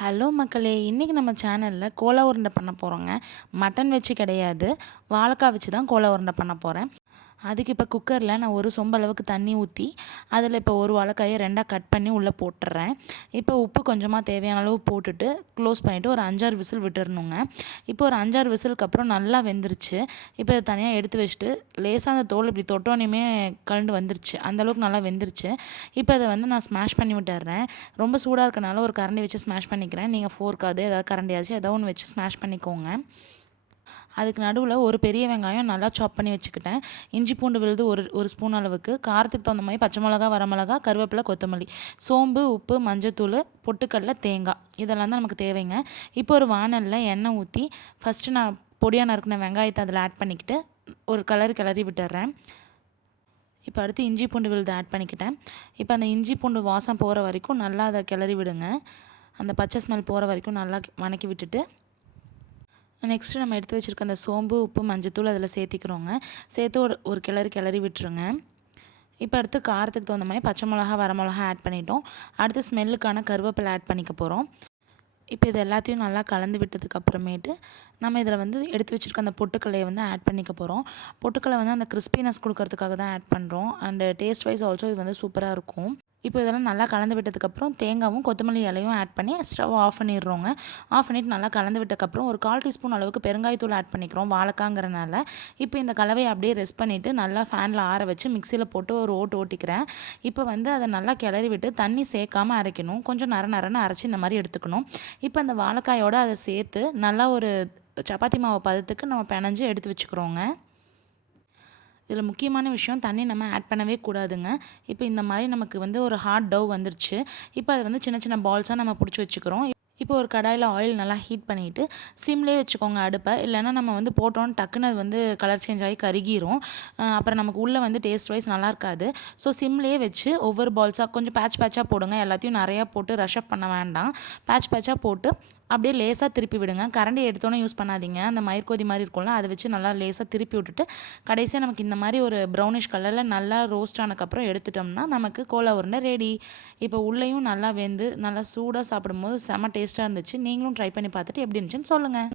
Hello மக்களே இன்றைக்கி நம்ம சேனலில் கோலா உருண்டை பண்ண போகிறோங்க மட்டன் வச்சு கிடையாது. வாழைக்காய் வச்சு தான் கோலா உருண்டை பண்ண போகிறேன் அதுக்கு இப்போ குக்கரில் நான் ஒரு சொம்பளவுக்கு தண்ணி ஊற்றி அதில் இப்போ ஒரு வாழைக்காயை ரெண்டாக கட் பண்ணி உள்ளே போட்டுடுறேன் இப்போ உப்பு கொஞ்சமாக தேவையான அளவு போட்டுட்டு க்ளோஸ் பண்ணிவிட்டு ஒரு அஞ்சாறு விசில் விட்டுறணுங்க. இப்போ ஒரு அஞ்சாறு விசிலுக்கு அப்புறம் நல்லா வெந்துருச்சு. இப்போ இதை தனியாக எடுத்து வச்சுட்டு லேசாக அந்த தோல் இப்படி தொட்டோனையுமே கலண்டு வந்துருச்சு. அந்தளவுக்கு நல்லா வெந்துருச்சு. இப்போ இதை வந்து நான் ஸ்மாஷ் பண்ணி விட்டுறேன். ரொம்ப சூடாக இருக்கனால ஒரு கரண்டி வச்சு ஸ்மாஷ் பண்ணிக்கிறேன். நீங்கள் ஃபோர்க்காது ஏதாவது கரண்டியாச்சும் ஏதோ ஒன்று வச்சு ஸ்மாஷ் பண்ணிக்கோங்க. அதுக்கு நடுவில் ஒரு பெரிய வெங்காயம் நல்லா சாப் பண்ணி வச்சுக்கிட்டேன். இஞ்சி பூண்டு விழுது ஒரு ஒரு ஸ்பூன் அளவுக்கு காரத்துக்கு தகுந்த மாதிரி பச்சை மிளகா வரமிளகா கருவேப்பிலை கொத்தமல்லி சோம்பு உப்பு மஞ்சத்தூள் பொட்டுக்கடல தேங்காய். இதெல்லாம் தான் நமக்கு தேவைங்க. இப்போ ஒரு வானலில் எண்ணெய் ஊற்றி ஃபஸ்ட்டு நான் பொடியாக நறுக்கின வெங்காயத்தை அதில் ஆட் பண்ணிக்கிட்டு ஒரு கலர் கிளறி விட்டுடுறேன் இப்போ அடுத்து இஞ்சி பூண்டு விழுது ஆட் பண்ணிக்கிட்டேன். இப்போ அந்த இஞ்சி பூண்டு வாசம் போகிற வரைக்கும் நல்லா அதை கிளறி விடுங்க. அந்த பச்சை ஸ்மெல் போகிற வரைக்கும் நல்லா வணக்கி விட்டுட்டு நெக்ஸ்ட்டு நம்ம எடுத்து வச்சுருக்க அந்த சோம்பு உப்பு மஞ்சத்தூள் அதில் சேர்த்திக்கிறோங்க. சேர்த்து ஒரு ஒரு கிளறி கிளறி விட்டுருங்க. இப்போ அடுத்து காரத்துக்கு தகுந்த மாதிரி பச்சை மிளகா வர மிளகா ஆட் பண்ணிட்டோம். அடுத்து ஸ்மெல்லுக்கான கருவேப்பிலை ஆட் பண்ணிக்க போகிறோம் இப்போ இது எல்லாத்தையும் நல்லா கலந்து விட்டதுக்கு அப்புறமேட்டு நம்ம இதில் வந்து எடுத்து வச்சுருக்க அந்த பொட்டுக்கலையை வந்து ஆட் பண்ணிக்க போகிறோம் பொட்டுக்கலை வந்து அந்த கிறிஸ்பினஸ் கொடுக்கறதுக்காக தான் ஆட் பண்ணுறோம் அண்டு டேஸ்ட் வைஸ் ஆல்சோ இது வந்து சூப்பராக இருக்கும். இப்போ இதெல்லாம் நல்லா கலந்து விட்டதுக்கப்புறம் தேங்காவும் கொத்தமல்லி இலையும் ஆட் பண்ணி ஸ்டவ் ஆஃப் பண்ணிடுறோங்க. ஆஃப் பண்ணிவிட்டு நல்லா கலந்து விட்டதுக்கப்புறம் ஒரு கால் டீஸ்பூன் அளவுக்கு பெருங்காயத்தூள் ஆட் பண்ணிக்கிறோம் வாழைக்காங்கிறனால. இப்போ இந்த கலவையை அப்படியே ரெஸ்ட் பண்ணிவிட்டு நல்லா ஃபேனில் ஆற வச்சு மிக்சியில் போட்டு ஒரு ஓட்டு ஓட்டிக்கிறேன். இப்போ வந்து அதை நல்லா கிளறி விட்டு தண்ணி சேர்க்காமல் அரைக்கணும். கொஞ்சம் நர நரன்னு அரைச்சி இந்த மாதிரி எடுத்துக்கணும். இப்போ அந்த வாழைக்காயோடு அதை சேர்த்து நல்லா ஒரு சப்பாத்தி மாவு பதத்துக்கு நம்ம பிணைஞ்சு எடுத்து வச்சுக்கிறோங்க. இதில் முக்கியமான விஷயம் தண்ணி நம்ம ஆட் பண்ணவே கூடாதுங்க. இப்போ இந்த மாதிரி நமக்கு வந்து ஒரு ஹார்ட் டவ் வந்துருச்சு. இப்போ அதை வந்து சின்ன சின்ன பால்ஸாக நம்ம பிடிச்சி வச்சுக்கிறோம். இப்போ ஒரு கடாயில் ஆயில் நல்லா ஹீட் பண்ணிவிட்டு சிம்லேயே வச்சுக்கோங்க அடுப்பை. இல்லைன்னா நம்ம வந்து போட்டோன்னு டக்குன்னு அது வந்து கலர் சேஞ்ச் ஆகி கருகிரும். அப்புறம் நமக்கு உள்ளே வந்து டேஸ்ட் வைஸ் நல்லா இருக்காது. ஸோ சிம்லேயே வச்சு ஒவ்வொரு பால்ஸாக கொஞ்சம் பேட்ச் பேட்சாக போடுங்க. எல்லாத்தையும் நிறையா போட்டு ரஷ்அப் பண்ண வேண்டாம். பேட்ச் பேட்சாக போட்டு அப்படியே லேசாக திருப்பி விடுங்க. கரண்டி எடுத்தோன்னே யூஸ் பண்ணாதீங்க. அந்த மயிர்கோதி மாதிரி இருக்கும்ல அதை வச்சு நல்லா லேசாக திருப்பி விட்டுட்டு கடைசியாக நமக்கு இந்த மாதிரி ஒரு ப்ரௌனிஷ் கலரில் நல்லா ரோஸ்ட் ஆனக்கப்புறம் எடுத்துட்டோம்னா நமக்கு கோலா உருண்டை ரெடி இப்போ உள்ளேயும் நல்லா வெந்து நல்லா சூடாக சாப்பிடும்போது செம்ம டேஸ்ட்டாக இருந்துச்சு. நீங்களும் ட்ரை பண்ணி பார்த்துட்டு எப்படி இருந்துச்சுன்னு சொல்லுங்கள்